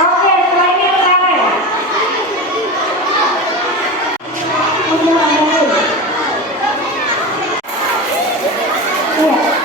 Oke, selainnya terakhir. Iya.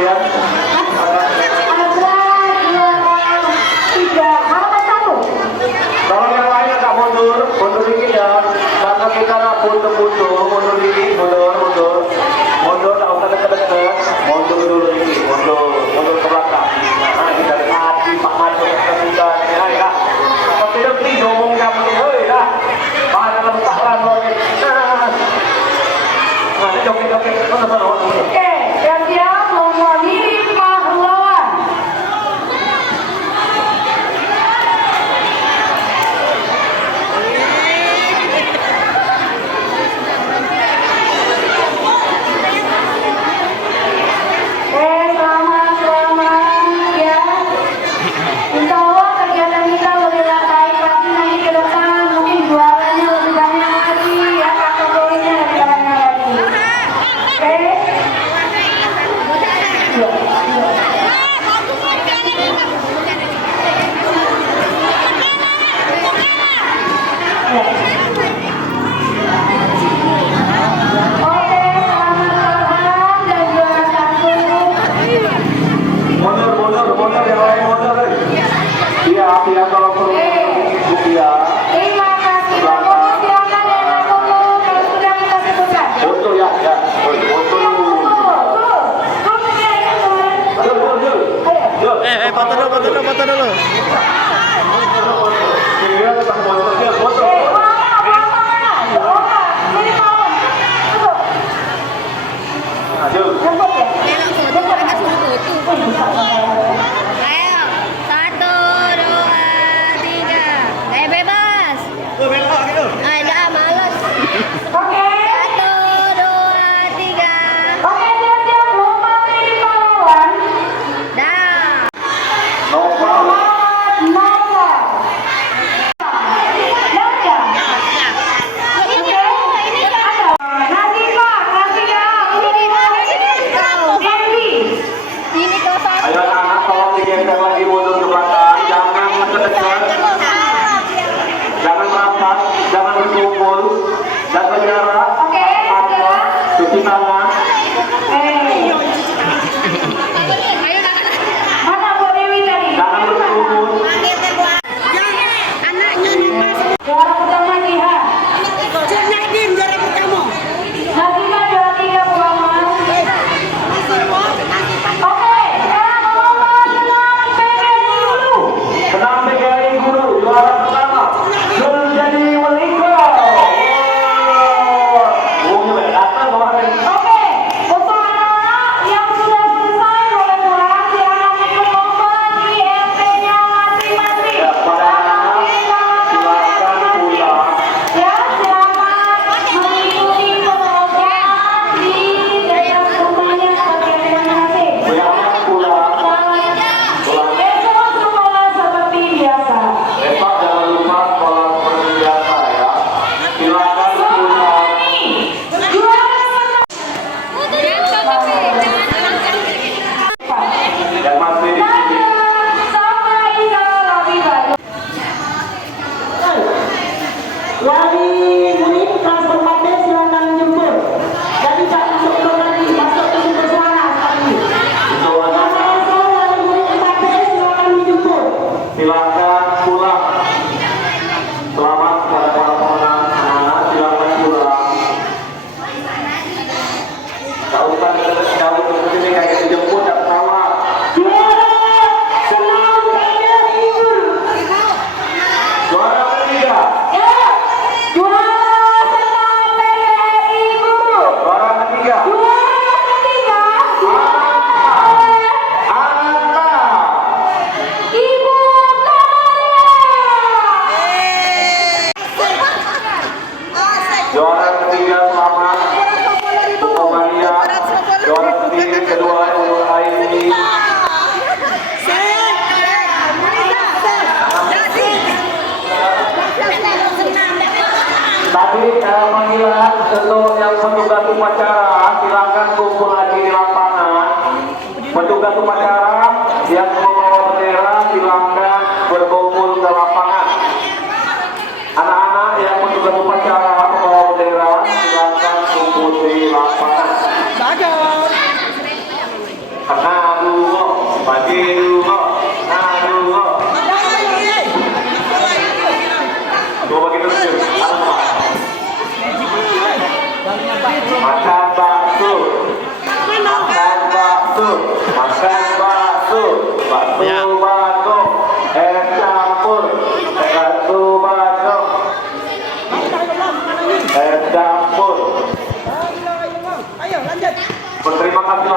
latihan. Kalau yang lain agak mundur dikit ya. Karena kita mundur dikit, mundur, tak usah deket-deket, mundur dulu dikit, mundur ke belakang. Nah, kita lihat di Pak Maju kita ya. Kalau tidak sih ngomong kamu nih, ya. Mana letak randonya. Nah, ini joget-joget, mana. Oke, siap-siap menghadiri pahlawan. Selamat ya. Insya Allah kegiatan kita berjalan baik, tapi nanti ke depan mungkin juaranya lebih banyak lagi ya, kategorinya lebih banyak lagi. Oke. Oke, selamat Farhan dan juara 1. Mundur yang lain mundur. Iya kalau perlu iya. Terima kasih. Bapak silakan ya, Bapak. Kalau sudah kita sebutkan. Mundur ya. Foto dulu. Iya, tetap mundur dia, foto. Maju. Ayo, 1, 2, 3. Bebas. Ada males. Oke. 1, 2, 3. Oke, siap-siap lomba pilih pahlawan. Dah. Nova. Nova. Nada. Oke. Ada. Nazifah, Rafia, Dewi. Ini kelas Ayo anak tolong digeser lagi mundur ke belakang, jangan mendekat, jangan rapat, jangan berkumpul, jaga jarak, Oke, siap. cuci tangan. Mana Bu Dewi tadi? Jangan berkerumun. anaknya nomor Juara pertama Jihan. Nazifah juara 3 Muhammad. Oke, sekarang lomba senam PGRI dulu. Senam PGRI Guru, juara pertama, Suljadi Weliko. Datang kemarin. Oke, untuk anak-anak yang sudah selesai boleh pulang, silakan ikut lomba di RT-nya masing-masing. Ya, pada anak silakan pulang. Ya, silakan mengikuti perlombaan di daerah rumahnya masing-masing. Silakan pulang. Besok sekolah seperti biasa. Besok jangan lupa sekolah seperti biasa ya. Silakan pulang. Yang masih di sini. Wali murid kelas 4D silakan jemput. Jadi jangan masuk lagi, masuk ke sumber suara tadi. Untuk anak Wali murid 4D silakan dijemput. silakan pulang. Selamat kepada para pemenang anak-anak, silakan pulang. Tak usah jauh ke sini kayak dijemput tak salah. Juara senam PGRI Guru. Juara ketiga, Ya, juara senam PGRI Guru. juara ketiga. Juara ketiga Anak. Ibu Kamaria. Juara ketiga selamat Ibu Maria. Juara ketiga kedua Ibu Aini. Tadi panggilan untuk yang petugas upacara silakan kumpul lagi di lapangan. Petugas upacara yang membawa bendera silakan berkumpul ke lapangan. Anak-anak yang petugas upacara membawa bendera silakan kumpul di lapangan. Narungo, Bajirungo, Narungo. Coba kita tunjuk. Makan bakso, makan bakso, makan bakso, bakso batong, es campur, bakso batong, es campur. Ayo lanjut. Berterima kasih